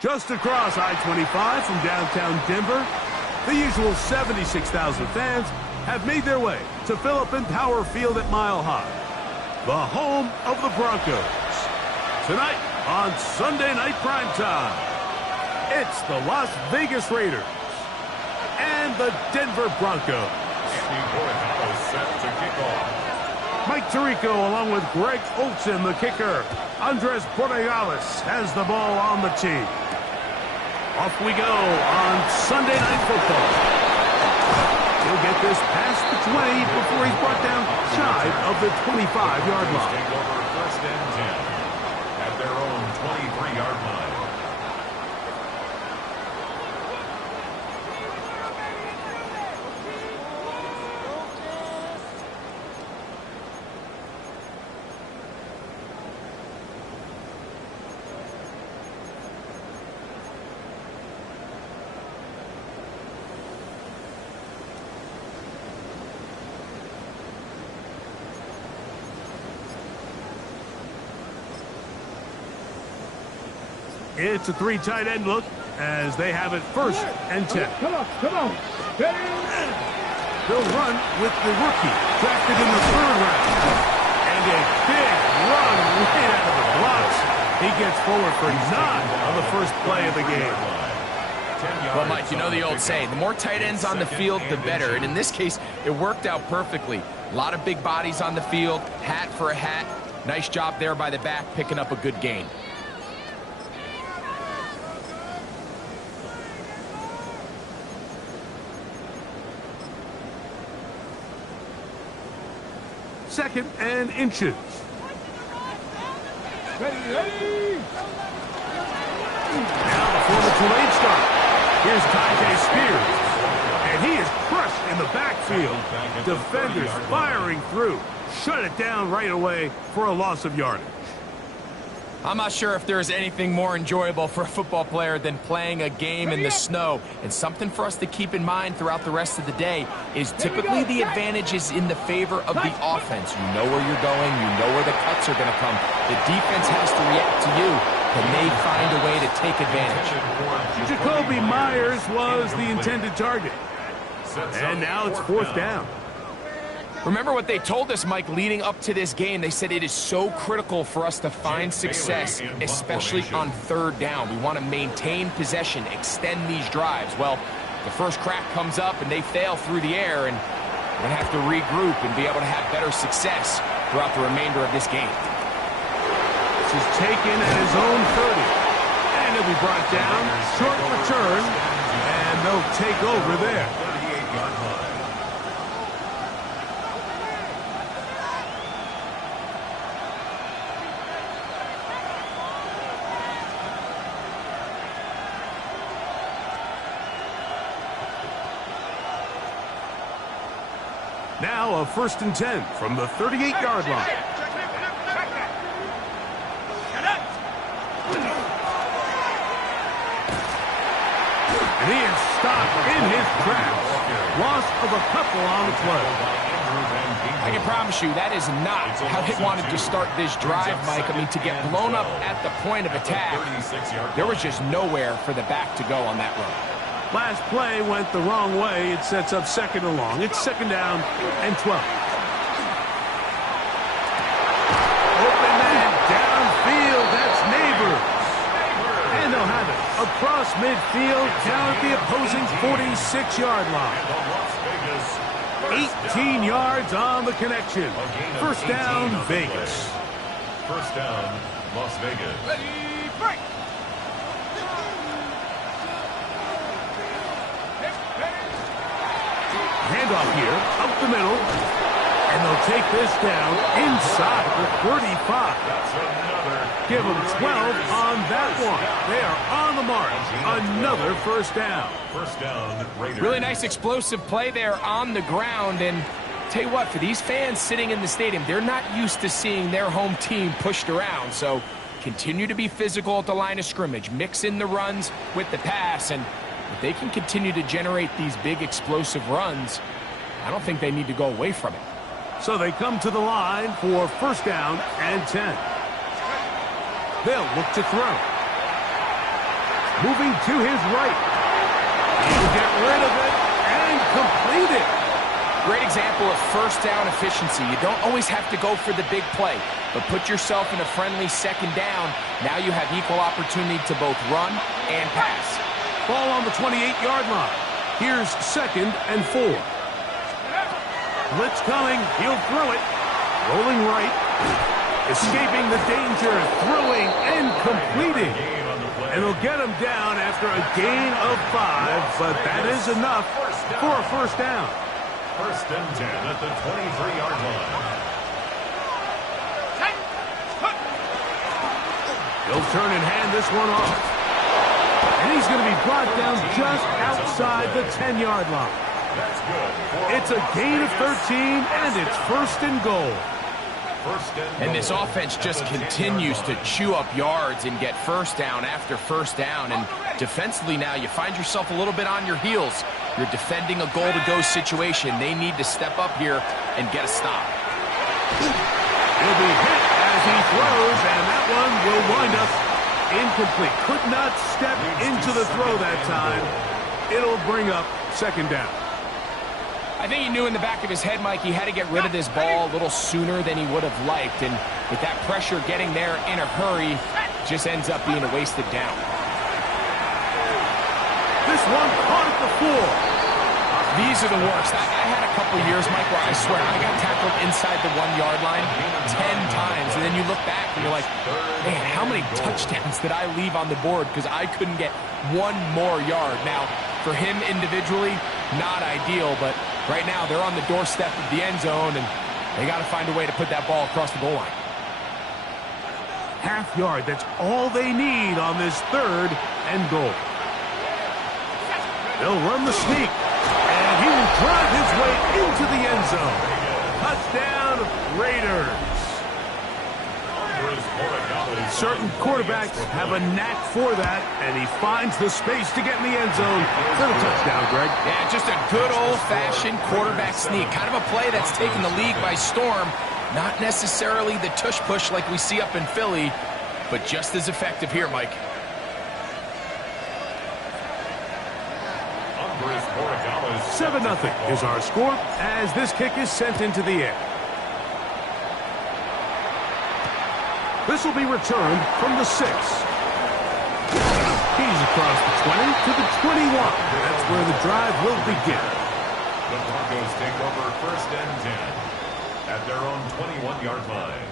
Just across I-25 from downtown Denver, the usual 76,000 fans have made their way to Philip Power Field at Mile High, the home of the Broncos. Tonight on Sunday Night Primetime, it's the Las Vegas Raiders and the Denver Broncos. Set to kick off. Mike Tirico along with Greg Olsen, the kicker. Andres Borregales has the ball on the tee. Off we go on Sunday Night Football. He'll get this past the 20 before he's brought down shy of the 25-yard line. Take over first and 10 at their own 23-yard line. It's a three tight end look as they have it first and 10. Come on. They'll run with the rookie drafted in the 3rd round. And a big run right out of the blocks. He gets forward for 9 on the first play of the game. Well, Mike, you know the old saying, the more tight ends on the field, the better. And in this case, it worked out perfectly. A lot of big bodies on the field, hat for a hat. Nice job there by the back, picking up a good gain. Second and inches. Ready. Now before the Tulane start, here's Tyjae Spears. And he is crushed in the backfield. Defenders firing through. Shut it down right away for a loss of yardage. I'm not sure if there's anything more enjoyable for a football player than playing a game in the snow. And something for us to keep in mind throughout the rest of the day is typically the advantage is in the favor of the offense. You know where you're going. You know where the cuts are going to come. The defense has to react to you. Can they find a way to take advantage? Jacoby Myers was the intended target. And now it's 4th down. Remember what they told us, Mike, leading up to this game. They said it is so critical for us to find success, especially on 3rd down. We want to maintain possession, extend these drives. Well, the first crack comes up and they fail through the air, and we're going to have to regroup and be able to have better success throughout the remainder of this game. This is taken at his own 30. And he'll be brought down, short return, and they'll take over there. 38-yard line. Now a 1st and 10 from the 38-yard line. And he is stopped in his tracks. Loss of a couple on the play. I can promise you that is not how they wanted to start this drive, Mike. I mean, to get blown up at the point of attack, there was just nowhere for the back to go on that run. Last play went the wrong way. It sets up 2nd and long. It's 2nd down and 12. Open man downfield. That's Neighbors. And they'll have it across midfield down at the opposing 46-yard line. 18 yards on the connection. 1st down, Vegas. 1st down, Las Vegas. Ready, break. Handoff here, up the middle, and they'll take this down inside the 35. Give them 12 on that one. They are on the mark. Another 1st down. 1st down, Raiders. Really nice explosive play there on the ground. And tell you what, for these fans sitting in the stadium, they're not used to seeing their home team pushed around. So continue to be physical at the line of scrimmage. Mix in the runs with the pass. And if they can continue to generate these big explosive runs, I don't think they need to go away from it. So they come to the line for 1st down and 10. They'll look to throw. moving to his right. He'll get rid of it and complete it. Great example of first down efficiency. You don't always have to go for the big play, but put yourself in a friendly second down. Now you have equal opportunity to both run and pass. Ball on the 28-yard line. Here's 2nd and 4. Blitz coming. He'll throw it. Rolling right. Escaping the danger. Throwing and completing. And he'll get him down after a gain of 5, but that is enough for a first down. 1st and 10 at the 23-yard line. He'll turn and hand this one off. And he's going to be brought down just outside the 10-yard line. That's good. It's a gain of 13, and it's 1st and goal. And this offense just continues to chew up yards and get first down after first down. And defensively now, you find yourself a little bit on your heels. You're defending a goal-to-go situation. They need to step up here and get a stop. He'll be hit as he throws, and that one will wind up incomplete. Could not step into the throw that time. It'll bring up 2nd down. I think he knew in the back of his head, Mike, he had to get rid of this ball a little sooner than he would have liked. And with that pressure getting there in a hurry, just ends up being a wasted down. This one caught at the 4. These are the worst. I had a couple years, Mike, where I swear I got tackled inside the 1-yard line 10 times. And then you look back and you're like, man, how many touchdowns did I leave on the board because I couldn't get one more yard? Now, for him individually, not ideal, but right now they're on the doorstep of the end zone, and they got to find a way to put that ball across the goal line. Half yard, that's all they need on this 3rd and goal. They'll run the sneak, and he will drive his way into the end zone. Touchdown, Raiders. Certain quarterbacks have a knack for that, and he finds the space to get in the end zone for the touchdown, Greg. Yeah, just a good old-fashioned quarterback sneak. Kind of a play that's taken the league by storm. Not necessarily the tush-push like we see up in Philly, but just as effective here, Mike. 7-0 is our score as this kick is sent into the air. This will be returned from the 6. He's across the 20 to the 21. That's where the drive will begin. The Broncos take over 1st and 10 at their own 21-yard line.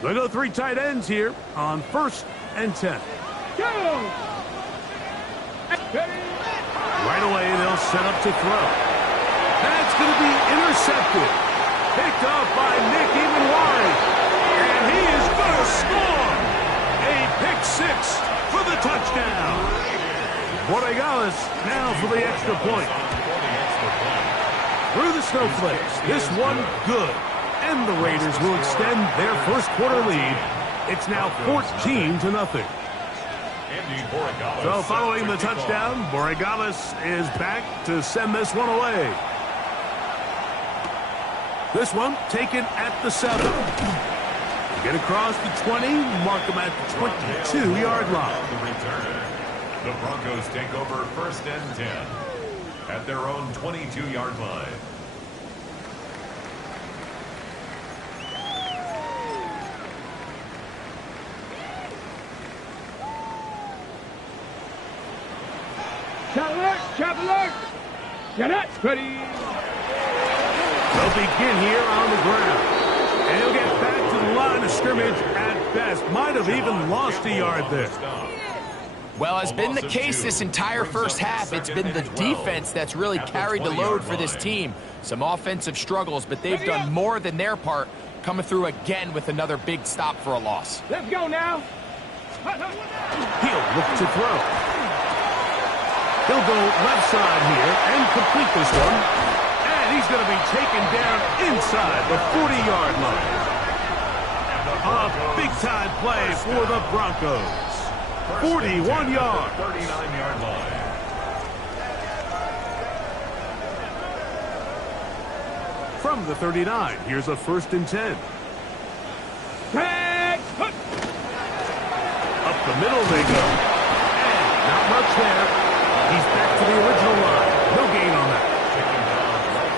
They go 3 tight ends here on 1st and 10. Go! Right away, they'll set up to throw. That's going to be intercepted. Picked up by Nick Evenwide. And he is going to score. A pick-6 for the touchdown. Borregales now for the extra point. Through the snowflakes. This one good. And the Raiders will extend their first quarter lead. It's now 14-0. So following the touchdown, Borregales is back to send this one away. This one taken at the 7. Get across the 20, mark them at the 22-yard line. The Broncos take over 1st and 10 at their own 22-yard line. Chop alert! Get it! Ready! They'll begin here on the ground. And he'll get back to the line of scrimmage at best. Might have even lost a yard there. Well, has been the case this entire first half. It's been the defense that's really carried the load for this team. Some offensive struggles, but they've done more than their part, coming through again with another big stop for a loss. Let's go now! He'll look to throw. He'll go left side here and complete this one. And he's going to be taken down inside the 40-yard line. A big-time play for the Broncos. 41 yards. 39-yard line. from the 39. Here's a 1st and 10. Tag, hook. Up the middle they go. And not much there. He's back to the original line. No gain on that.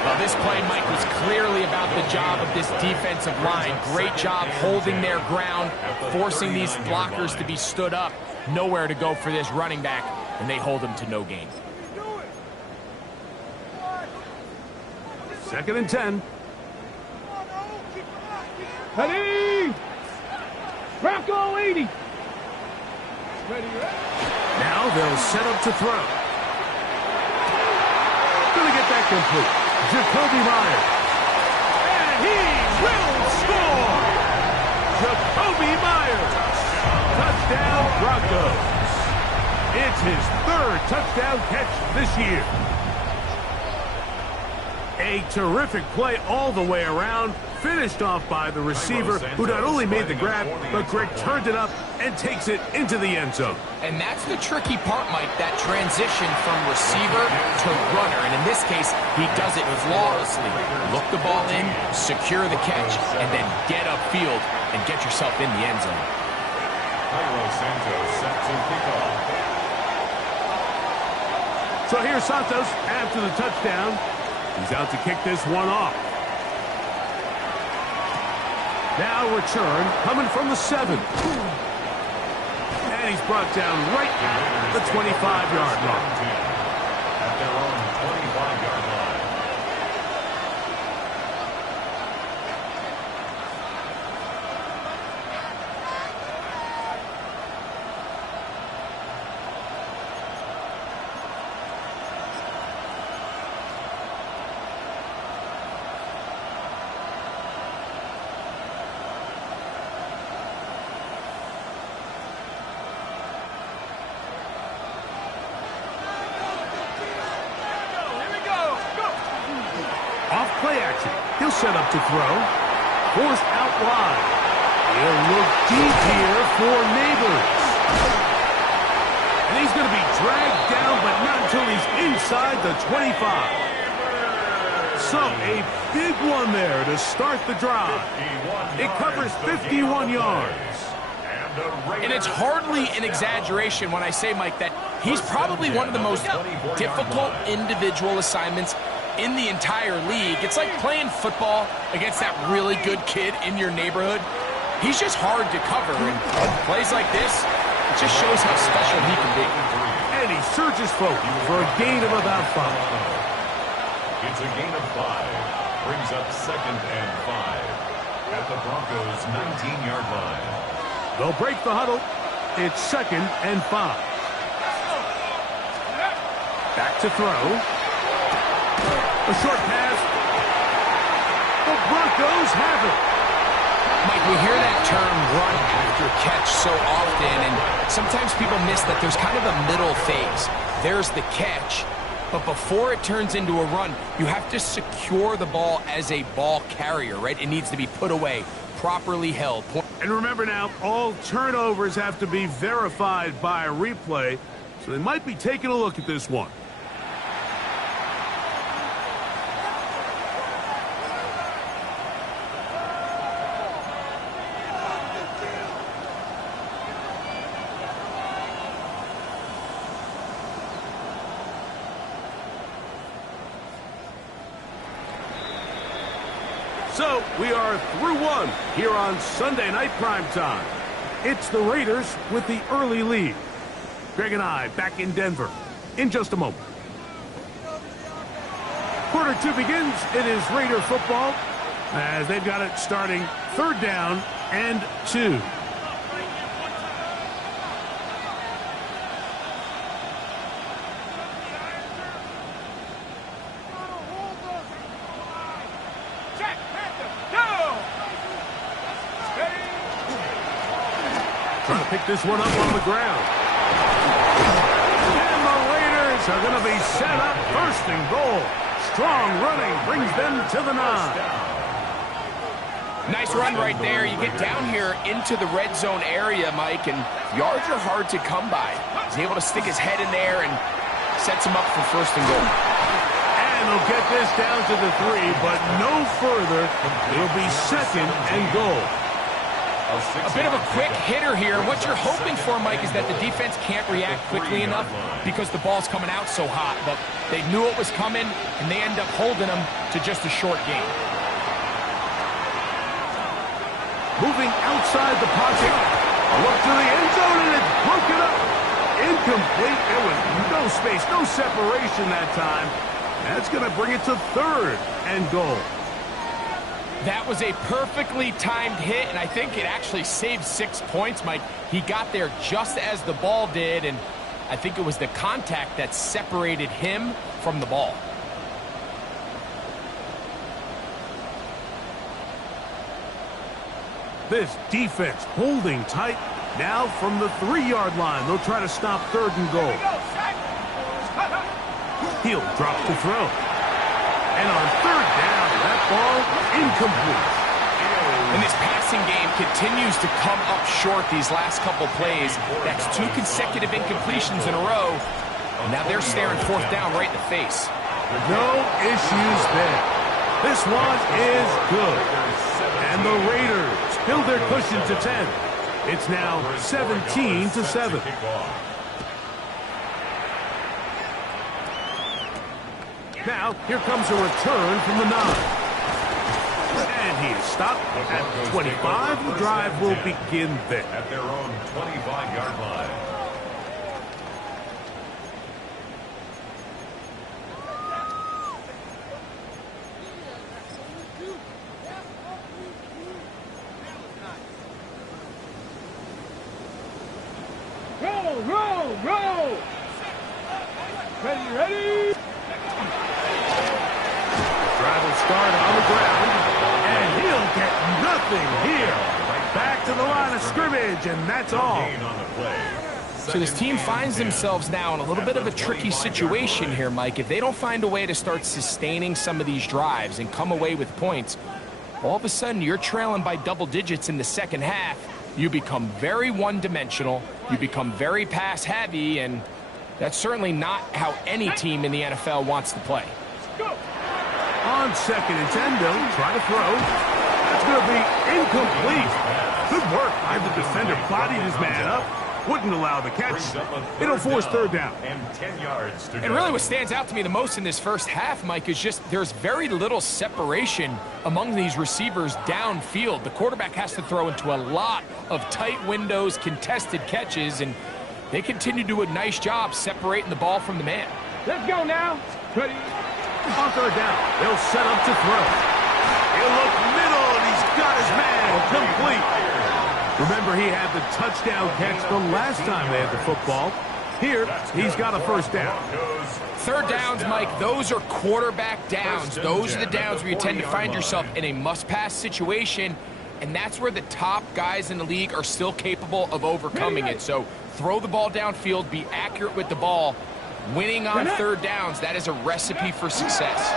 Well, this play, Mike, was clearly about the job of this defensive line. Great job holding their ground, forcing these blockers to be stood up. Nowhere to go for this running back, and they hold him to no gain. 2nd and 10. Ready. Bronco 80. Ready, Now they'll set up to throw. Gonna get that complete. Jacoby Myers. And he will score! Jacoby Myers. Touchdown Broncos. It's his 3rd touchdown catch this year. A terrific play all the way around, finished off by the receiver, who not only made the grab, but Greg turned it up and takes it into the end zone. And that's the tricky part, Mike, that transition from receiver to runner. And in this case, he does it flawlessly. Look the ball in, secure the catch, and then get upfield and get yourself in the end zone. Cairo Santos set to kick off. So here's Santos after the touchdown. He's out to kick this one off. Now return coming from the 7. And he's brought down right at the 25-yard line. At their own 25-yard line. Off play action. He'll set up to throw. Forced out wide. He'll look deep here for Neighbors. And he's going to be dragged down, but not until he's inside the 25. So a big one there to start the drive. It covers 51 yards. And it's hardly an exaggeration when I say, Mike, that he's probably one of the most difficult individual assignments in the entire league. It's like playing football against that really good kid in your neighborhood. He's just hard to cover, and plays like this, it just shows how special he can be. And he surges forward for a gain of about 5. It's a gain of 5. Brings up 2nd and 5 at the Broncos' 19-yard line. They'll break the huddle. It's 2nd and 5. Back to throw. A short pass. The Broncos have it. Mike, we hear that term run after catch so often, and sometimes people miss that there's kind of a middle phase. There's the catch, but before it turns into a run, you have to secure the ball as a ball carrier, right? It needs to be put away, properly held. And remember now, all turnovers have to be verified by a replay, so they might be taking a look at this one. So, we are through one here on Sunday Night Primetime. It's the Raiders with the early lead. Greg and I back in Denver in just a moment. Quarter 2 begins. It is Raider football as they've got it starting 3rd down and 2. Trying to pick this one up on the ground. And the Raiders are going to be set up 1st and goal. Strong running brings them to the 9. Nice run right there. You get down here into the red zone area, Mike, and yards are hard to come by. He's able to stick his head in there and sets him up for 1st and goal. And they'll get this down to the 3, but no further. It'll be second and goal. A bit of a quick hitter here. What you're hoping for, Mike, is that the defense can't react quickly enough because the ball's coming out so hot. But they knew it was coming, and they end up holding them to just a short game. Moving outside the pocket. Look to the end zone, and it's broken up. Incomplete. There was no space, no separation that time. That's going to bring it to third and goal. That was a perfectly timed hit, and I think it actually saved 6 points, Mike. He got there just as the ball did, and I think it was the contact that separated him from the ball. This defense holding tight. Now from the 3-yard line, they'll try to stop third and goal. He'll drop to throw. And on third down, that ball incomplete. And this passing game continues to come up short these last couple plays. That's 2 consecutive incompletions in a row. Now they're staring fourth down right in the face. No issues there. This one is good. And the Raiders build their cushion to 10. It's now 17-7. Now, here comes a return from the 9. And he is stopped at 25. The drive will begin there. At their own 25-yard line. Roll! Ready? Drive will start on the ground, and he'll get nothing here. Back to the line of scrimmage, and that's all. So this team finds themselves now in a little bit of a tricky situation here, Mike. If they don't find a way to start sustaining some of these drives and come away with points, all of a sudden you're trailing by double digits in the second half. You become very one-dimensional, you become very pass-heavy, and that's certainly not how any team in the NFL wants to play. On second and 10, they'll try to throw. That's going to be incomplete. Good work by the defender. Bodied his man up. Wouldn't allow the catch. It'll force third down. And really what stands out to me the most in this first half, Mike, is just there's very little separation among these receivers downfield. The quarterback has to throw into a lot of tight windows, contested catches, and they continue to do a nice job separating the ball from the man. Let's go now. Ready? On third down, they'll set up to throw. He'll look middle, and he's got his man complete. Remember, he had the touchdown catch the last time they had the football. Here, he's got a first down. Third downs, Mike, those are quarterback downs. Those are the downs where you tend to find yourself in a must-pass situation, and that's where the top guys in the league are still capable of overcoming it. So throw the ball downfield, be accurate with the ball. Winning on third downs, that is a recipe for success.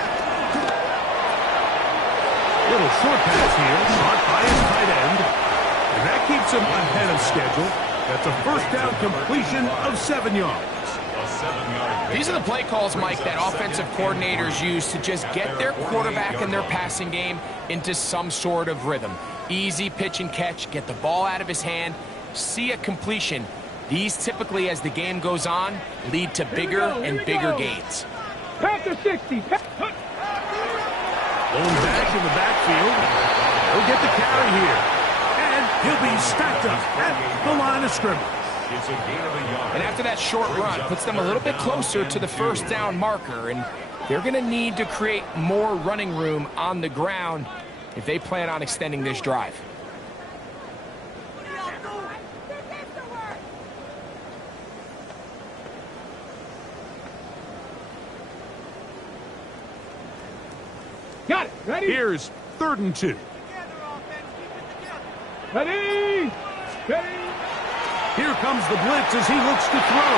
Little short pass here, caught by his tight end. And that keeps him ahead of schedule. That's a first down completion of 7 yards. These are the play calls, Mike, that offensive coordinators use to just get their quarterback and their passing game into some sort of rhythm. Easy pitch and catch, get the ball out of his hand, see a completion. These typically, as the game goes on, lead to bigger and bigger gains. Pass to 60. Going back in the backfield. He'll get the carry here. And he'll be stacked up at the line of scrimmage. And after that short run, puts them a little bit closer to the first down marker. And they're going to need to create more running room on the ground if they plan on extending this drive. Got it. Ready? Here's 3rd and 2. Ready? Here comes the blitz as he looks to throw.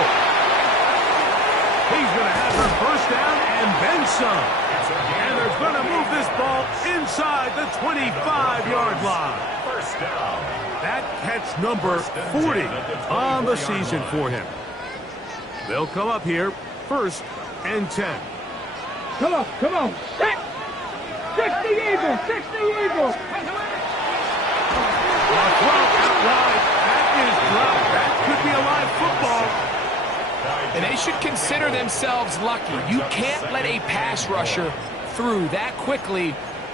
He's going to have the first down and then some. And they're going to move this ball inside the 25-yard line. First down. That catch number 40 on the season for him. They'll come up here 1st and 10. Come on. Set. 60 Eagle. 60 Eagle. Throw out wide. That is dropped. That could be a live football. And they should consider themselves lucky. You can't let a pass rusher through that quickly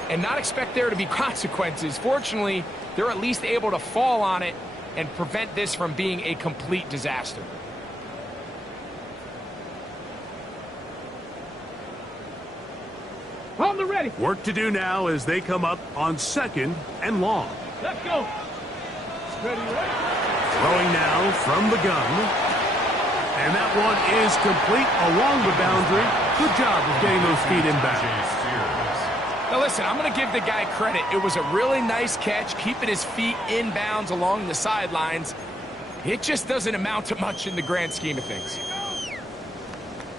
and not expect there to be consequences. Fortunately, they're at least able to fall on it and prevent this from being a complete disaster. On the ready. Work to do now as they come up on 2nd and long. Let's go. Ready. Throwing now from the gun. And that one is complete along the boundary. Good job of getting those feet in back. Now listen, I'm going to give the guy credit. It was a really nice catch, keeping his feet inbounds along the sidelines. It just doesn't amount to much in the grand scheme of things.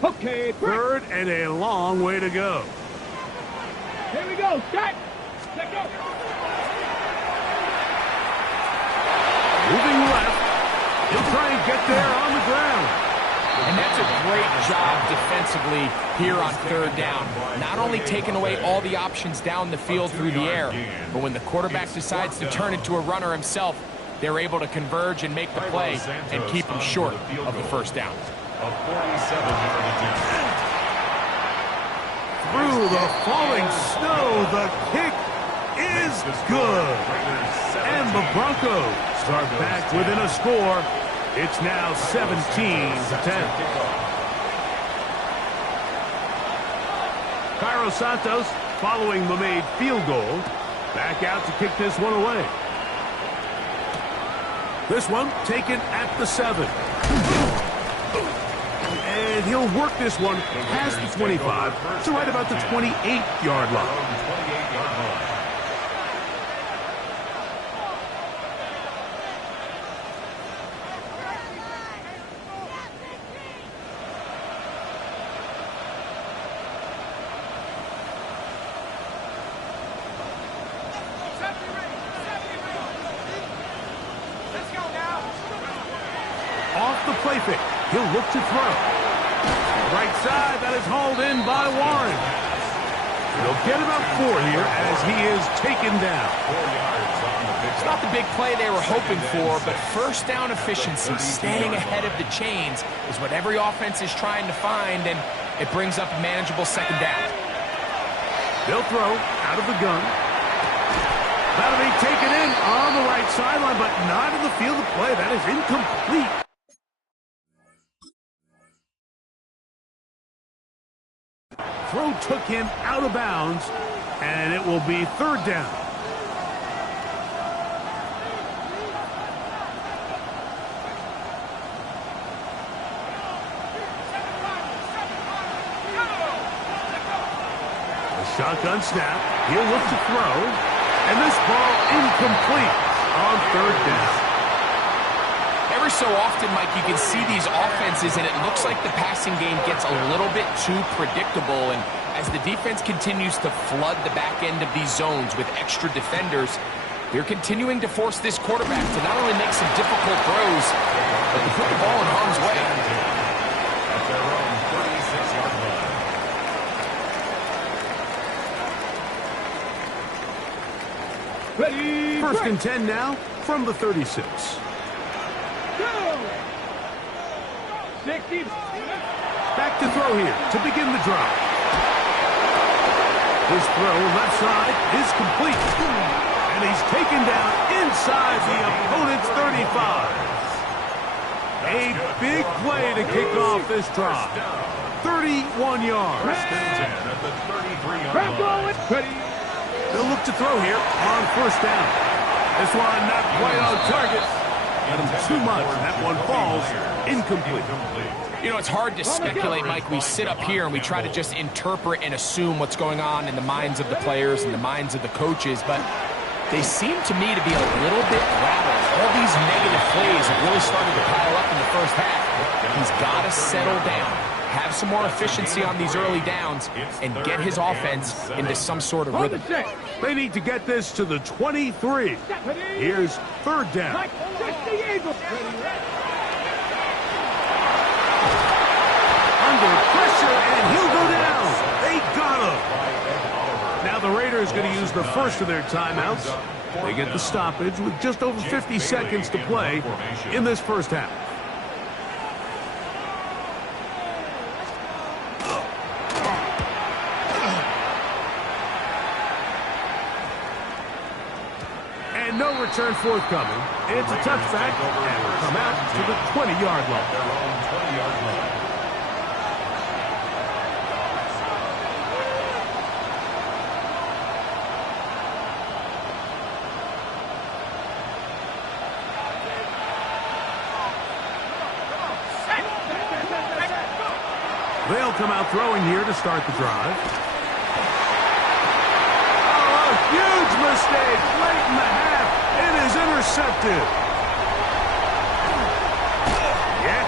Okay. 3rd and a long way to go. Here we go. Set. Let go. Moving left. He'll try and get there on the ground. And that's a great job defensively here on 3rd down. Not only taking away all the options down the field through the air, but when the quarterback decides to turn into a runner himself, they're able to converge and make the play and keep him short of the 1st down. A 47-yard attempt. Through the falling snow, the kick is good. And the Broncos are back within a score. It's now 17-10. Cairo Santos, following the made field goal, back out to kick this one away. This one taken at the 7. And he'll work this one past the 25 to right about the 28-yard line. Off the play fake, he'll look to throw. Right side, that is hauled in by Warren. He'll get about 4 here as he is taken down. It's not the big play they were hoping for, but 1st down efficiency, staying ahead of the chains, is what every offense is trying to find, and it brings up a manageable 2nd down. They'll throw out of the gun. That'll be taken in on the right sideline, but not in the field of play. That is incomplete. Throw took him out of bounds, and it will be 3rd down. A shotgun snap. He'll look to throw, and this ball incomplete on 3rd down. Every so often, Mike, you can see these offenses, and it looks like the passing game gets a little bit too predictable. And as the defense continues to flood the back end of these zones with extra defenders, they're continuing to force this quarterback to not only make some difficult throws, but to put the ball in harm's way. At their own 36-yard line. Ready. 1st and 10 now from the 36. Go. 60. Back to throw here to begin the drive. His throw left side is complete. And he's taken down inside the opponent's 35. A big play to kick off this drive. 31 yards. First and 10 at the 33-yard Back line. going. Ready. They'll look to throw here on 1st down. This one not quite on target. Got him too much, and that one falls incomplete. You know, it's hard to speculate, Mike. We sit up here and we try to just interpret and assume what's going on in the minds of the players and the minds of the coaches, but they seem to me to be a little bit rattled. All these negative plays have really started to pile up in the 1st half. He's got to settle down, have some more efficiency on these early downs, and get his offense into some sort of On the rhythm. set. They need to get this to the 23. Here's 3rd down. Like 60 Eagles. Ready. Under pressure, and he'll go down. They got good. Now the Raiders going to use the first of their timeouts. They get the stoppage with just over 50 seconds to play in this first half. And no return forthcoming. It's a touchback and will come out to the 20-yard line. Their own 20-yard line. They'll come out throwing here to start the drive. Oh, a huge mistake late in the half. It is intercepted. Yeah.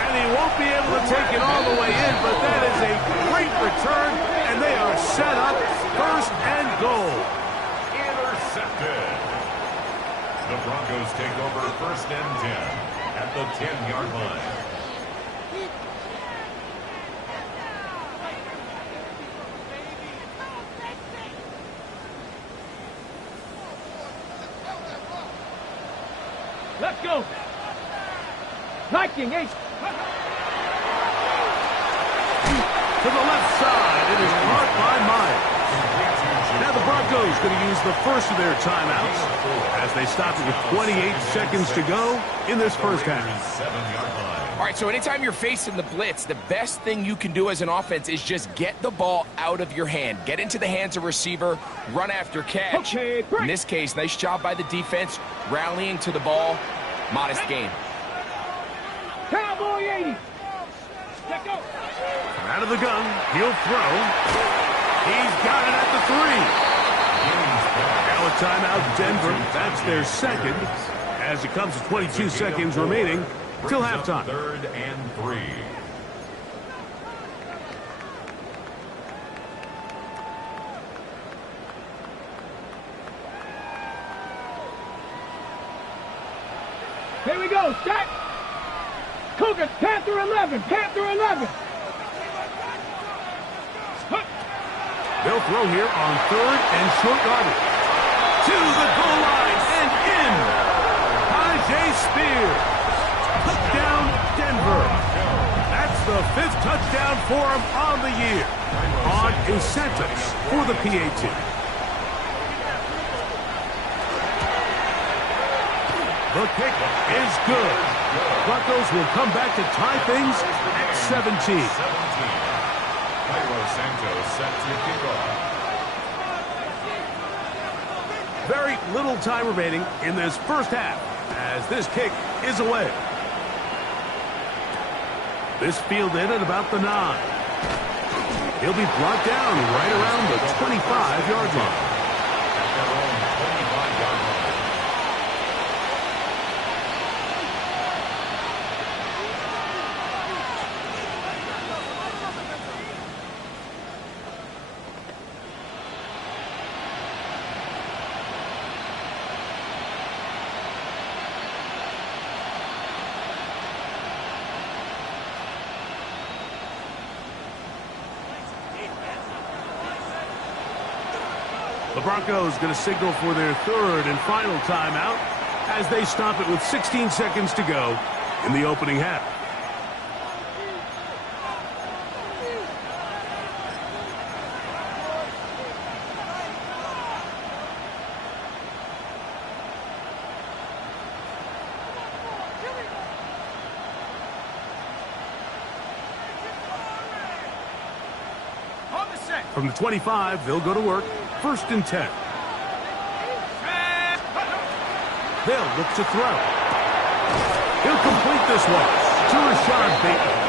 And he won't be able to take it all the way in, but that is a great return, and they are set up first and goal. Intercepted. The Broncos take over first and 10 at the 10-yard line. Let's go. Liking Ace. To the left side, it is caught by Myers. Now the Broncos going to use the first of their timeouts as they stop it with 28 seconds to go in this first half. 7-yard line. All right, so anytime you're facing the blitz, the best thing you can do as an offense is just get the ball out of your hand. Get into the hands of receiver, run after catch. Okay, break. In this case, nice job by the defense, rallying to the ball. Modest gain. Cowboy 80. Let go. Out of the gun, he'll throw. He's got it at the 3. Now a timeout, Denver. That's their second, as it comes to 22 seconds remaining till halftime. 3rd and 3. Here we go. Set. Cougars. Panther 11. Panther 11. They'll throw here on 3rd and short yardage. To the goal line and in. Tyjae Spears. Touchdown, Denver. That's the 5th touchdown for him on the year. On a sentence for the PAT. The kick is good. Broncos will come back to tie things at 17. Cairo Santos set to kick off. Very little time remaining in this first half as this kick is away. This fielded at about the 9. He'll be brought down right around the 25-yard line. At their own 25-yard line. The Broncos going to signal for their 3rd and final timeout as they stop it with 16 seconds to go in the opening half. From the 25, they'll go to work. 1st and 10. They'll look to throw. He'll complete this one to Rashad Bateman.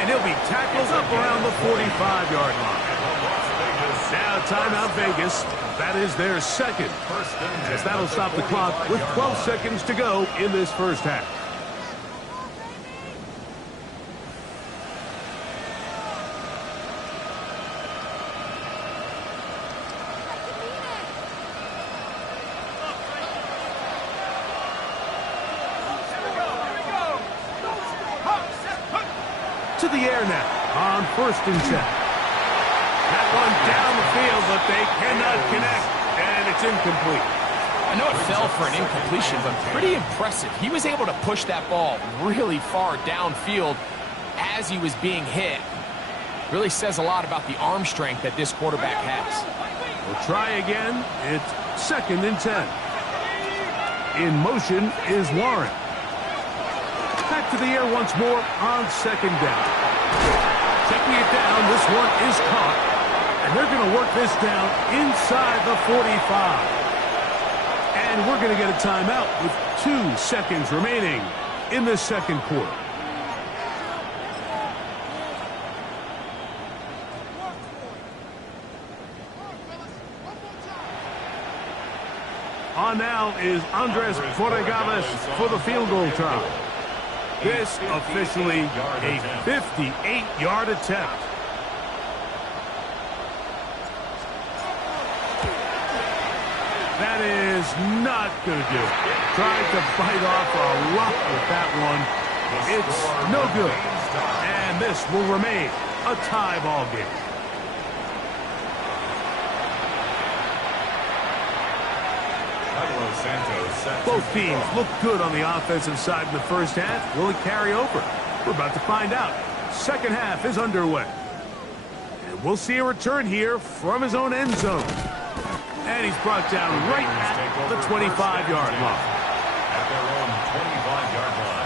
And he'll be tackled up around the 45-yard line. Now timeout Vegas. That is their second. As that'll stop the clock with 12 seconds to go in this first half. To the air now on 1st and 10. That one down the field, but they cannot connect, and it's incomplete. I know it fell for an incompletion, but pretty impressive. He was able to push that ball really far downfield as he was being hit. Really says a lot about the arm strength that this quarterback has. We'll try again. It's 2nd and 10. In motion is Warren. Back to the air once more on 2nd down. Checking it down, this one is caught. And they're going to work this down inside the 45. And we're going to get a timeout with 2 seconds remaining in the second quarter. On now is Andres Borregales for the field goal try. This officially a 58-yard attempt. That is not going to do it. Tried to fight off a rock with that one. It's no good. And this will remain a tie ball game. Both teams look good on the offensive side in the first half. Will it carry over? We're about to find out. Second half is underway. And we'll see a return here from his own end zone. And he's brought down right at the 25-yard line. At their own 25-yard line.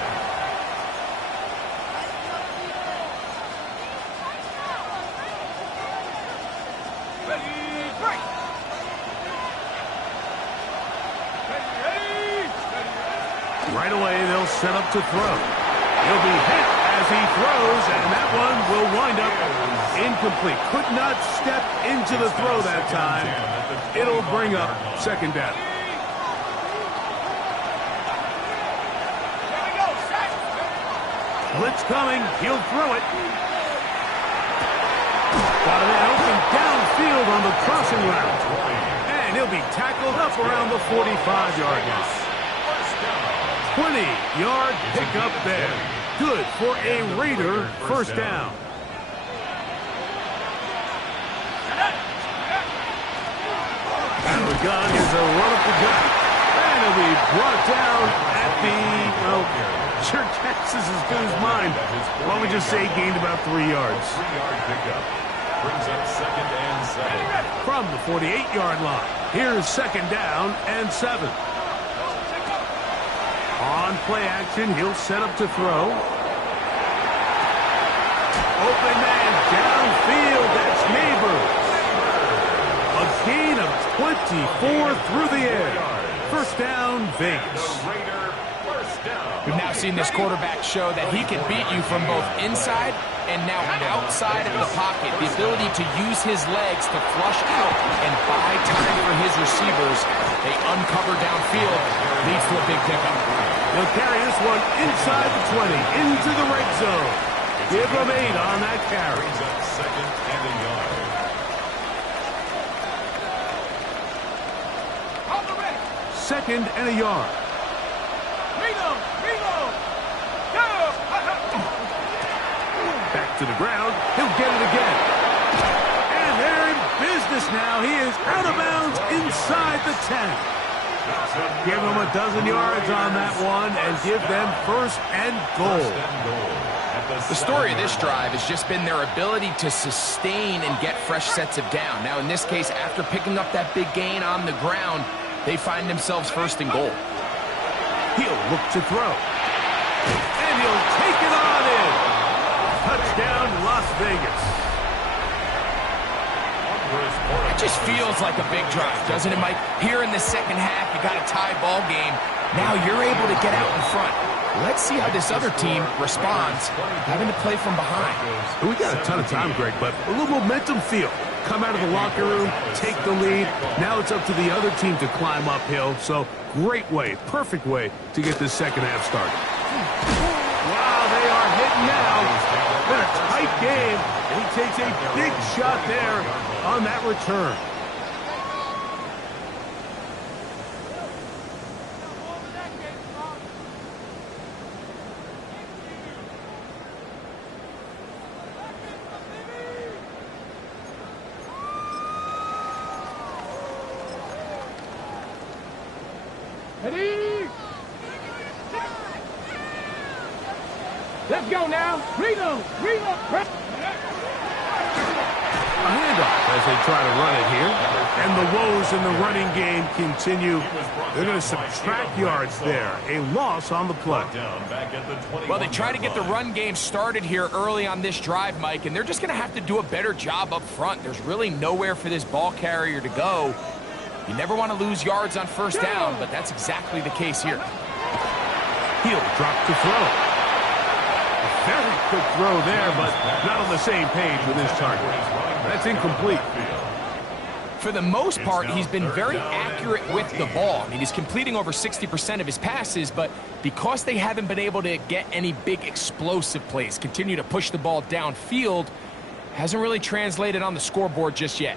Right away, they'll set up to throw. He'll be hit as he throws, and that one will wind up incomplete. Could not step into the throw that time. It'll bring up 2nd down. Blitz coming. He'll throw it. Got a man open downfield on the crossing route. And he'll be tackled up around the 45-yard line. 20-yard pickup there. Good for a Raider first down. Out of the gun is a run up the gut. And he'll be brought down at the, well, sure guess is as good as mine. Why don't we just say gained about 3 yards. 3-yard pickup. Brings up 2nd and 7. From the 48-yard line. Here's 2nd down and 7. On play action, he'll set up to throw. Open man downfield, that's Neighbors. A gain of 24 through the air. First down, Vegas. We've now seen this quarterback show that he can beat you from both inside and now outside of the pocket. The ability to use his legs to flush out and buy time for his receivers. They uncover downfield, leads to a big pickup. He'll carry this one inside the 20, into the red zone. Give him 8 on that carry. Brings up 2nd and a yard. 2nd and a yard. Back to the ground. He'll get it again. And they're in business now. He is out of bounds inside the 10. Give them a dozen yards on that one and give them 1st and goal. The story of this drive has just been their ability to sustain and get fresh sets of down. Now, in this case, after picking up that big gain on the ground, they find themselves 1st and goal. He'll look to throw. And he'll take it on in. Touchdown, Las Vegas. It just feels like a big drive, doesn't it, Mike? Here in the second half, you got a tie ball game. Now you're able to get out in front. Let's see how this other team responds, having to play from behind. We got a ton of time, Greg, but a little momentum feel. Come out of the locker room, take the lead. Now it's up to the other team to climb uphill. So great way, perfect way to get this second half started. Wow, they are hitting now. What a tight game. And he takes a big shot there on that return. Ready? Let's go now. Reload. Reload. A handoff as they try to run it here. And the woes in the running game continue. They're going to subtract yards there. A loss on the play. Well, they try to get the run game started here early on this drive, Mike, and they're just going to have to do a better job up front. There's really nowhere for this ball carrier to go. You never want to lose yards on first down, but that's exactly the case here. He'll drop to throw. A very quick throw there, but not on the same page with his target. That's incomplete. For the most part, he's been very accurate with the ball. I mean, he's completing over 60% of his passes, but because they haven't been able to get any big explosive plays, continue to push the ball downfield, hasn't really translated on the scoreboard just yet.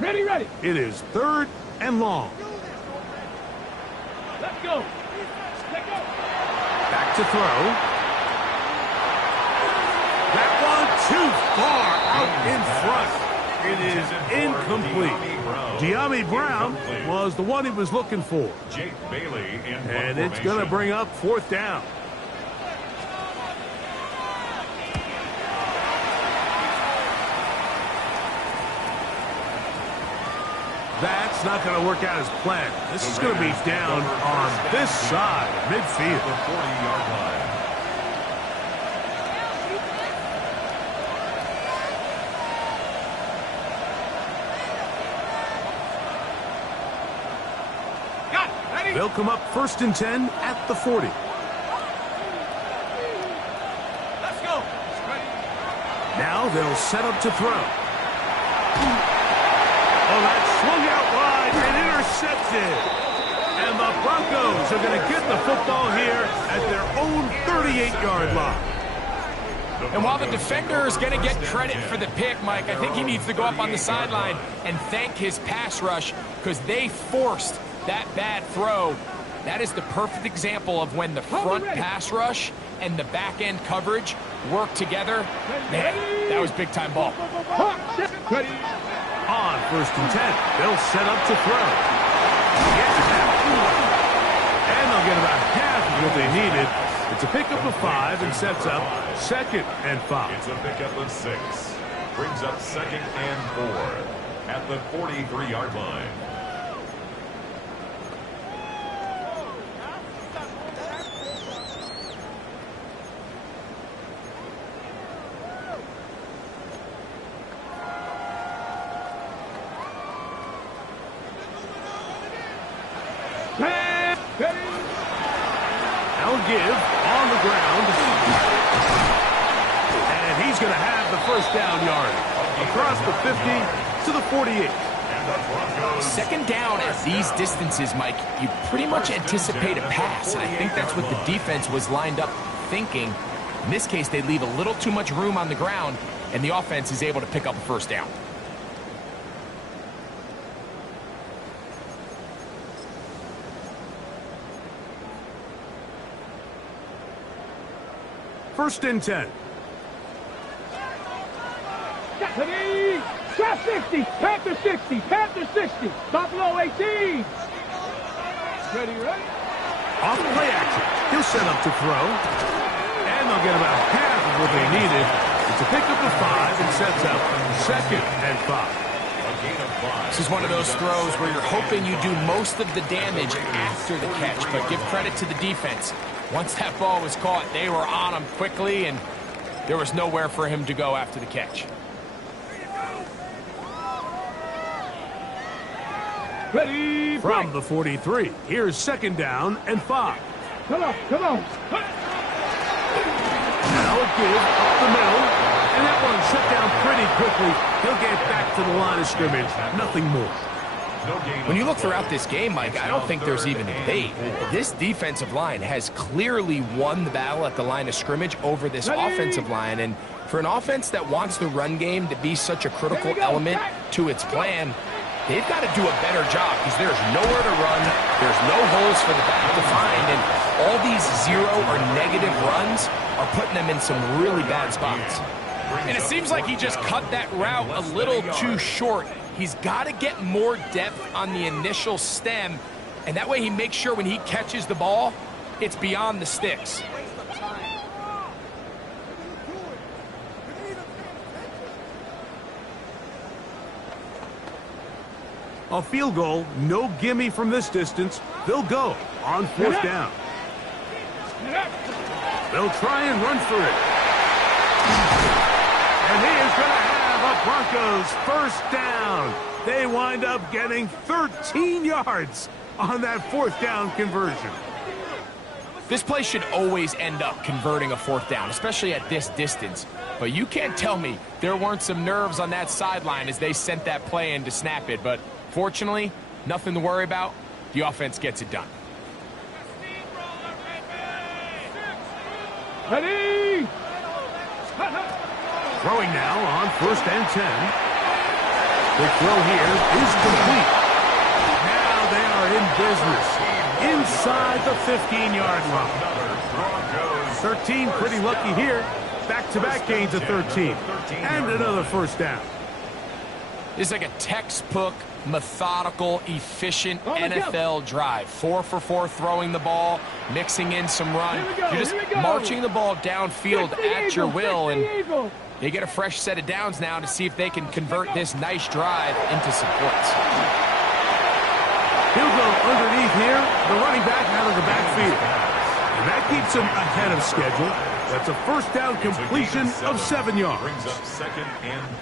Ready. It is 3rd and long. Let's go. Back to throw. That one too far out in front. It is incomplete. Dyami Brown was the one he was looking for. Jake Bailey in And it's going to bring up 4th down. That's not going to work out as planned. This is going to be down on this side of midfield. The 40-yard line. They'll come up 1st and 10 at the 40. Let's go. Now they'll set up to throw. Oh, that swung out wide and intercepted. And the Broncos are going to get the football here at their own 38-yard line. And while the defender is going to get credit for the pick, Mike, I think he needs to go up on the sideline and thank his pass rush because they forced that bad throw. That is the perfect example of when the front pass rush and the back end coverage work together. Man, that was big time ball. On 1st and 10, they'll set up to throw. And they'll get about half of what they needed. It's a pickup of 5 and sets up 2nd and 5. It's a pickup of 6. Brings up 2nd and 4 at the 43-yard line. Give on the ground. And he's going to have the 1st down yard. Across the 50 to the 48. 2nd down at these distances, Mike, you pretty much anticipate a pass. And I think that's what the defense was lined up thinking. In this case, they leave a little too much room on the ground, and the offense is able to pick up a 1st down. First and 10. Trap 60. Panther 60. Panther 60. Buffalo 18. Ready? Off play action. He'll set up to throw. And they'll get about half of what they needed. It's a pickup of 5 and sets up 2nd and 5. This is one of those throws where you're hoping you do most of the damage after the catch, but give credit to the defense. Once that ball was caught, they were on him quickly, and there was nowhere for him to go after the catch. Ready? From the 43, here's 2nd down and 5. Come on. Now a give up the middle, and that one shut down pretty quickly. He'll get back to the line of scrimmage, nothing more. When you look throughout this game, Mike, I don't think there's even a debate. This defensive line has clearly won the battle at the line of scrimmage over this offensive line. And for an offense that wants the run game to be such a critical element to its plan, they've got to do a better job because there's nowhere to run, there's no holes for the back to find, and all these 0 or negative runs are putting them in some really bad spots. And it seems like he just cut that route a little too short. He's got to get more depth on the initial stem, and that way he makes sure when he catches the ball, it's beyond the sticks. A field goal, no gimme from this distance. They'll go on 4th down. They'll try and run for it. And he is going to have a Broncos first down. They wind up getting 13 yards on that 4th down conversion. This play should always end up converting a 4th down, especially at this distance. But you can't tell me there weren't some nerves on that sideline as they sent that play in to snap it. But fortunately, nothing to worry about. The offense gets it done. Ready? Throwing now on 1st and 10. The throw here is complete. Now they are in business inside the 15-yard line. 13 pretty lucky here. Back-to-back gains of 13. And another first down. This is like a textbook, methodical, efficient NFL drive. 4 for 4 throwing the ball, mixing in some run. You're just marching the ball downfield at your will, and they get a fresh set of downs now to see if they can convert this nice drive into some points. He'll go underneath here, the running back out of the backfield. And that keeps him ahead of schedule. That's a first down completion of 7 yards.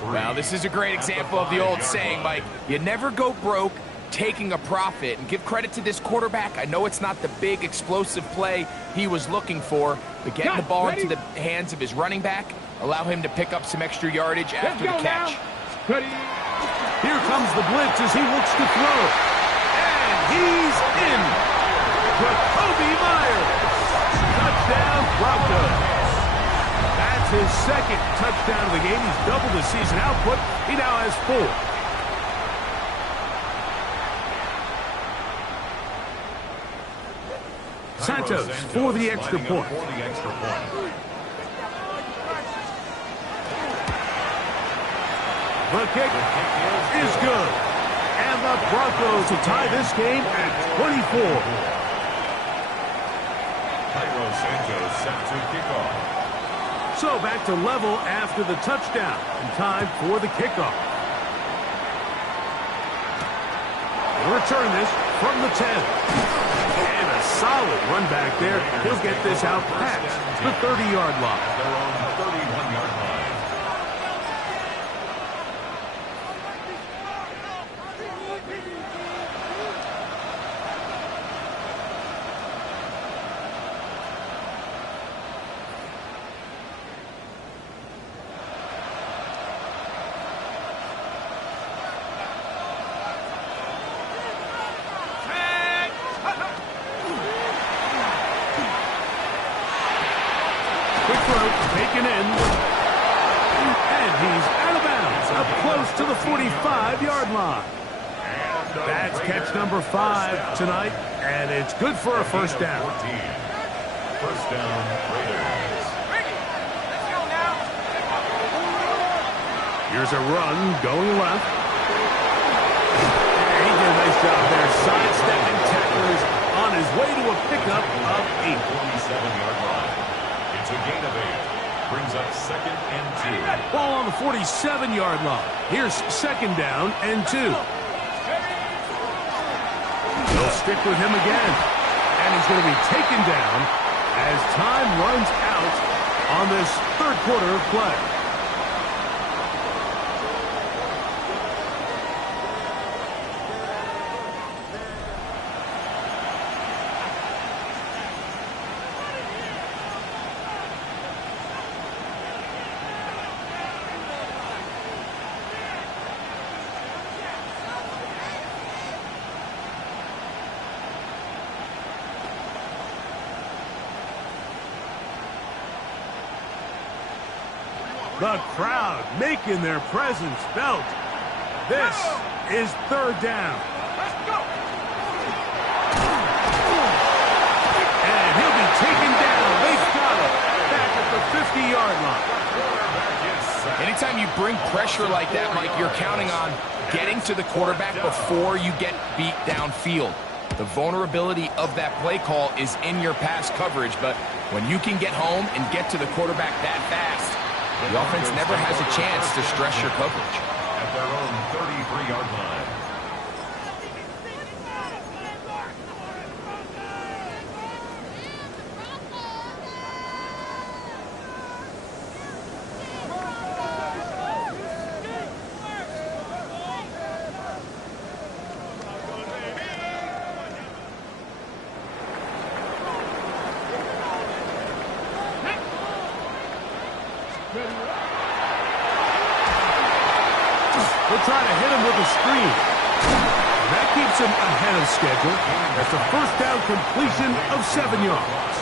Well, this is a great example of the old saying, Mike, you never go broke taking a profit. And give credit to this quarterback. I know it's not the big explosive play he was looking for, but getting the ball into the hands of his running back, allow him to pick up some extra yardage after the catch. Here comes the blitz as he looks to throw. And he's in. Jakobi Meyers. Touchdown, Broncos. That's his second touchdown of the game. He's doubled his season output. He now has 4. Santos for the extra point. The kick is good. And the Broncos will tie this game at 24. Cairo Santos set to kick off. So back to level after the touchdown. And time for the kickoff. He'll return this from the 10. And a solid run back there. He'll get this out past the 30-yard line. They're on the 31-yard line. Taken in. And he's out of bounds, up close to the 45-yard line. That's catch number 5 tonight, and it's good for a first down. First down, Raiders. Here's a run going left. And he did a nice job there, sidestepping tacklers on his way to a pickup of 8. 47-yard line. It's a gain of 8. Brings up 2nd and 2. Ball on the 47-yard line. Here's 2nd down and 2. They'll stick with him again. And he's going to be taken down as time runs out on this 3rd quarter of play. The crowd making their presence felt. This is 3rd down. And he'll be taken down. They've got him back at the 50-yard line. Anytime you bring pressure like that, Mike, you're counting on getting to the quarterback before you get beat downfield. The vulnerability of that play call is in your pass coverage, but when you can get home and get to the quarterback that fast, the offense never has a chance to stress your coverage. At their own 33-yard line. They'll try to hit him with a screen. And that keeps him ahead of schedule. That's a first down completion of 7 yards.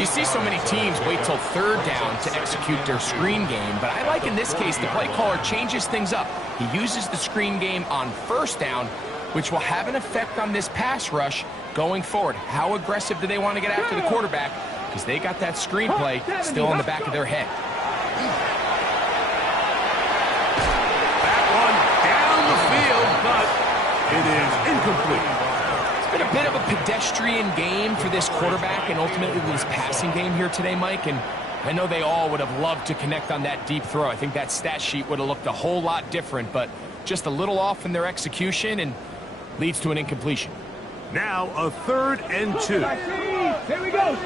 You see so many teams wait till third down to execute their screen game, but I like in this case the play caller changes things up. He uses the screen game on first down, which will have an effect on this pass rush going forward. How aggressive do they want to get after the quarterback? Because they got that screenplay still in the back of their head. That one down the field, but it is incomplete. It's been a bit of a pedestrian game for this quarterback and ultimately this passing game here today, Mike. And I know they all would have loved to connect on that deep throw. I think that stat sheet would have looked a whole lot different, but just a little off in their execution and leads to an incompletion. Now a 3rd and 2. Here we go.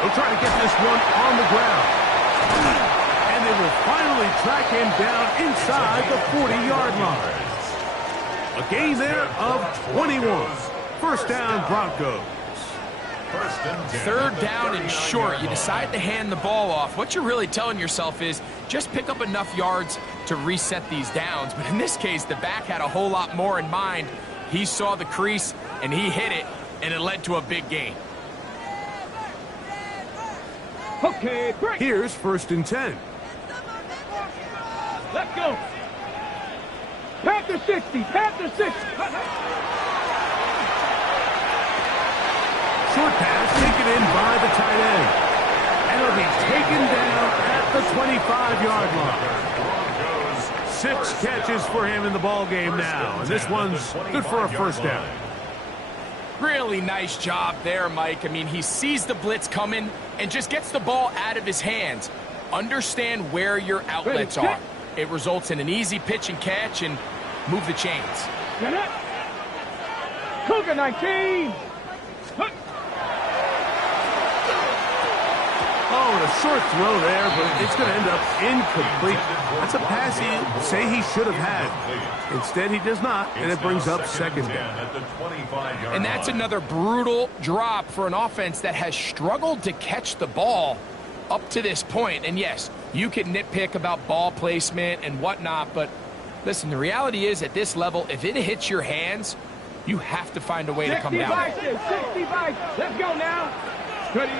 They'll try to get this one on the ground. And they will finally track him down inside the 40-yard line. A gain there of 21. First down, Broncos. Third down and short. You decide to hand the ball off. What you're really telling yourself is just pick up enough yards to reset these downs. But in this case, the back had a whole lot more in mind. He saw the crease, and he hit it, and it led to a big gain. Okay, break. Here's 1st and 10. Let's go. Panther 60. Panther 60. Short pass taken in by the tight end. And it'll be taken down at the 25-yard line. 6 catches for him in the ball game now. And this one's good for a first down. Really nice job there, Mike. I mean, he sees the blitz coming and just gets the ball out of his hands. Understand where your outlets are. It results in an easy pitch and catch and move the chains. Cougar 19. Oh, and a short throw there, but it's going to end up incomplete. That's a pass he'd say he should have had. Instead, he does not, and it brings up 2nd down. And that's another brutal drop for an offense that has struggled to catch the ball up to this point. And yes, you can nitpick about ball placement and whatnot, but listen, the reality is at this level, if it hits your hands, you have to find a way to come down. 65. Let's go now. Ready.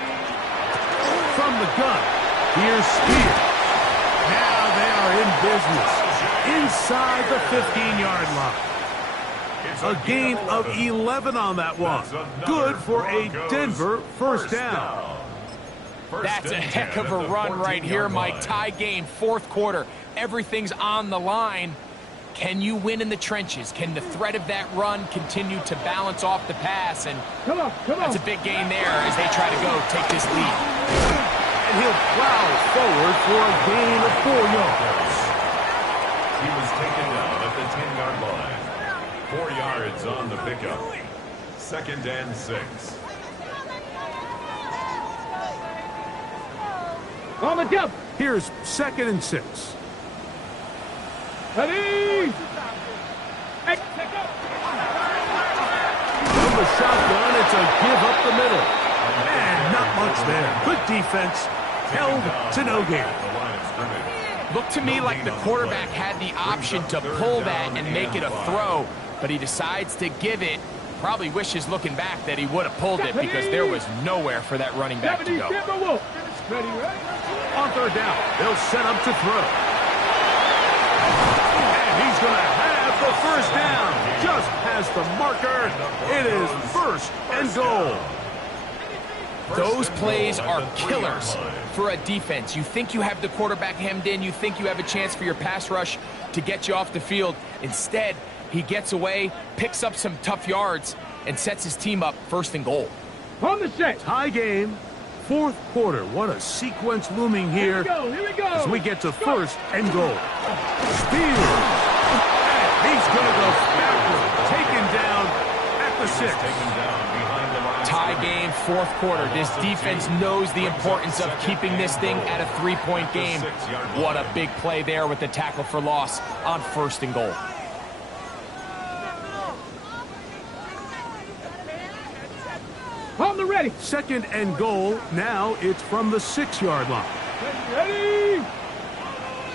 From the gun, here's Spear. Now they are in business inside the 15-yard line. A gain of 11 on that one. Good for a Denver first down. That's a heck of a run right here, Mike. Tie game, 4th quarter. Everything's on the line. Can you win in the trenches? Can the threat of that run continue to balance off the pass? And that's a big gain there as they try to go take this lead. And he'll plow forward for a gain of 4 yards. He was taken down at the 10-yard line. 4 yards on the pickup. 2nd and 6. On the jump. Here's 2nd and 6. Ready. From the shotgun, it's a give up the middle. And not much there. Good defense. Held to no gain. Looked to me like the quarterback had the option to pull that and make it a throw, but he decides to give it. Probably wishes looking back that he would have pulled it because there was nowhere for that running back to go. On 3rd down, they'll set up to throw. And he's going to have the first down. Just past the marker. It is 1st and goal. Those plays are killers for a defense. You think you have the quarterback hemmed in. You think you have a chance for your pass rush to get you off the field. Instead, he gets away, picks up some tough yards, and sets his team up 1st and goal. On the set. Tie game, 4th quarter. What a sequence looming here. Here we go. As we get to 1st and goal. Steele. He's going to go backward. Taken down at the 6. Tie game, 4th quarter. This defense knows the importance of keeping this thing at a 3-point game. What a big play there with the tackle for loss on 1st and goal. On the ready. 2nd and goal. Now it's from the 6-yard line. Ready.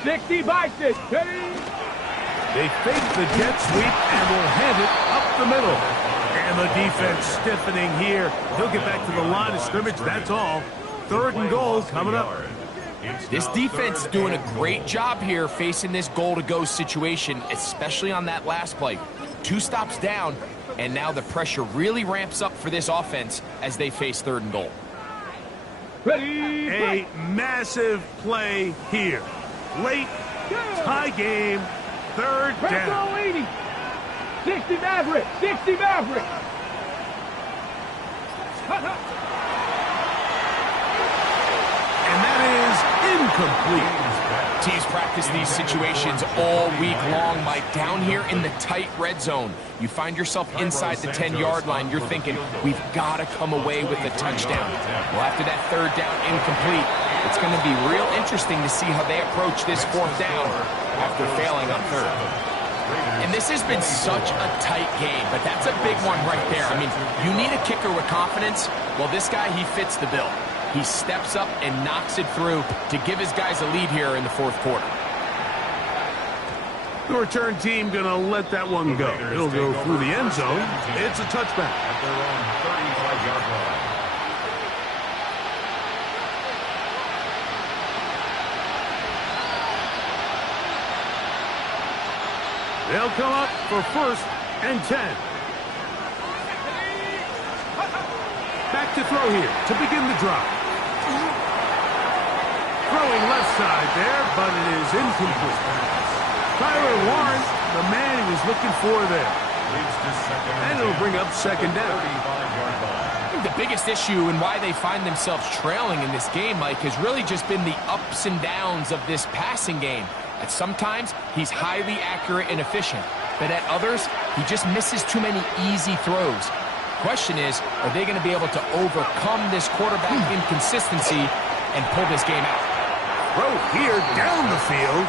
60 by 6. Ready. They fake the jet sweep and will hand it up the middle. And the defense stiffening here. He'll get back to the line of scrimmage. That's all. 3rd and goal coming up. This defense doing a great job here facing this goal-to-go situation, especially on that last play. 2 stops down, and now the pressure really ramps up for this offense as they face 3rd and goal. Ready. A massive play here. Late tie game. 3rd down. Retro 80. 60 Maverick. 60 Maverick. And that is incomplete. Teams practice these situations all week long, Mike. Down here in the tight red zone, you find yourself inside the 10-yard line. You're thinking, we've got to come away with a touchdown. Well, after that 3rd down incomplete, it's going to be real interesting to see how they approach this 4th down after failing on 3rd. And this has been such a tight game, but that's a big one right there. I mean, you need a kicker with confidence. Well, this guy, he fits the bill. He steps up and knocks it through to give his guys a lead here in the 4th quarter. The return team going to let that one go. It'll go through the end zone. It's a touchback. At their own 35-yard line. They'll come up for 1st and 10. Back to throw here to begin the drive. Throwing left side there, but it is incomplete. Tyler Warren, the man he was looking for there. And it'll bring up 2nd down. I think the biggest issue and why they find themselves trailing in this game, Mike, has really just been the ups and downs of this passing game. At sometimes, he's highly accurate and efficient, but at others, he just misses too many easy throws. Question is, are they going to be able to overcome this quarterback inconsistency and pull this game out? Throw here down the field.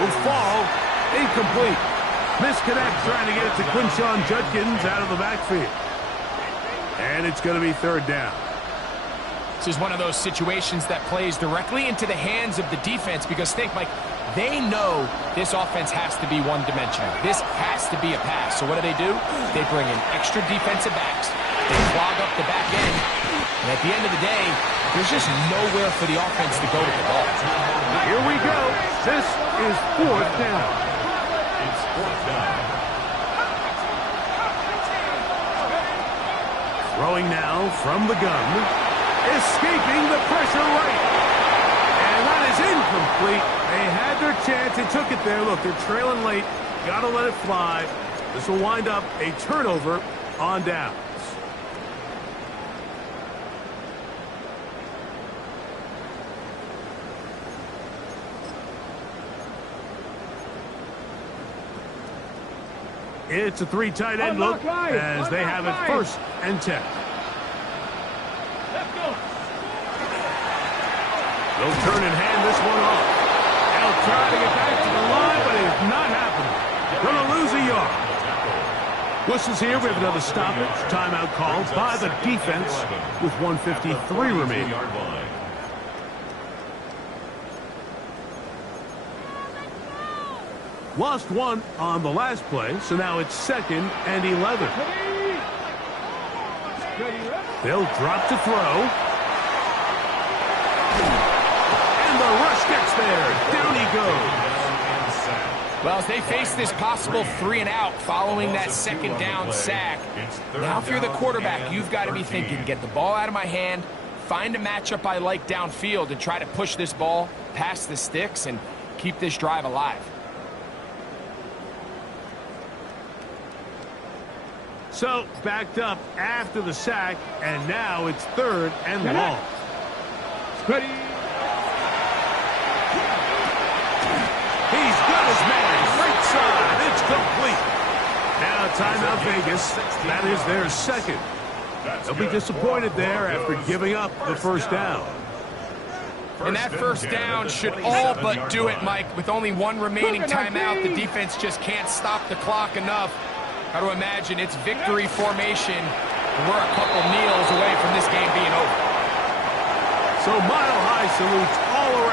Will fall. Incomplete. Misconnect trying to get it to Quinshon Judkins out of the backfield. And it's going to be 3rd down. This is one of those situations that plays directly into the hands of the defense because think, Mike, they know this offense has to be one-dimensional. This has to be a pass. So what do? They bring in extra defensive backs. They clog up the back end. And at the end of the day, there's just nowhere for the offense to go with the ball. Here we go. This is 4th down. It's 4th down. Throwing now from the gun. Escaping the pressure right. And that is incomplete. They had their chance. They took it there. Look, they're trailing late. Got to let it fly. This will wind up a turnover on downs. It's a 3 tight end look as they have it 1st and 10. Let's go. They'll turn and hand this one off. They'll try to get back to the line, but it's not happening. Going to lose a yard. Whistles here. We have another stoppage. Timeout called by the defense with 1:53 remaining. Lost one on the last play, so now it's 2nd and 11. They'll drop to throw. And the rush gets there. Down he goes. Well, as they face this possible 3 and out following that 2nd down sack, now if you're the quarterback, you've got to be thinking, get the ball out of my hand, find a matchup I like downfield and try to push this ball past the sticks and keep this drive alive. So, backed up after the sack, and now it's 3rd and long. Ready. He's got his man. Right side. It's complete. Now timeout Vegas. That is their second. They'll be disappointed there after giving up the first down. And that first down should all but do it, Mike. With only one remaining timeout, the defense just can't stop the clock enough. Got to imagine it's victory formation, and we're a couple kneels away from this game being over. So Mile High salutes all around.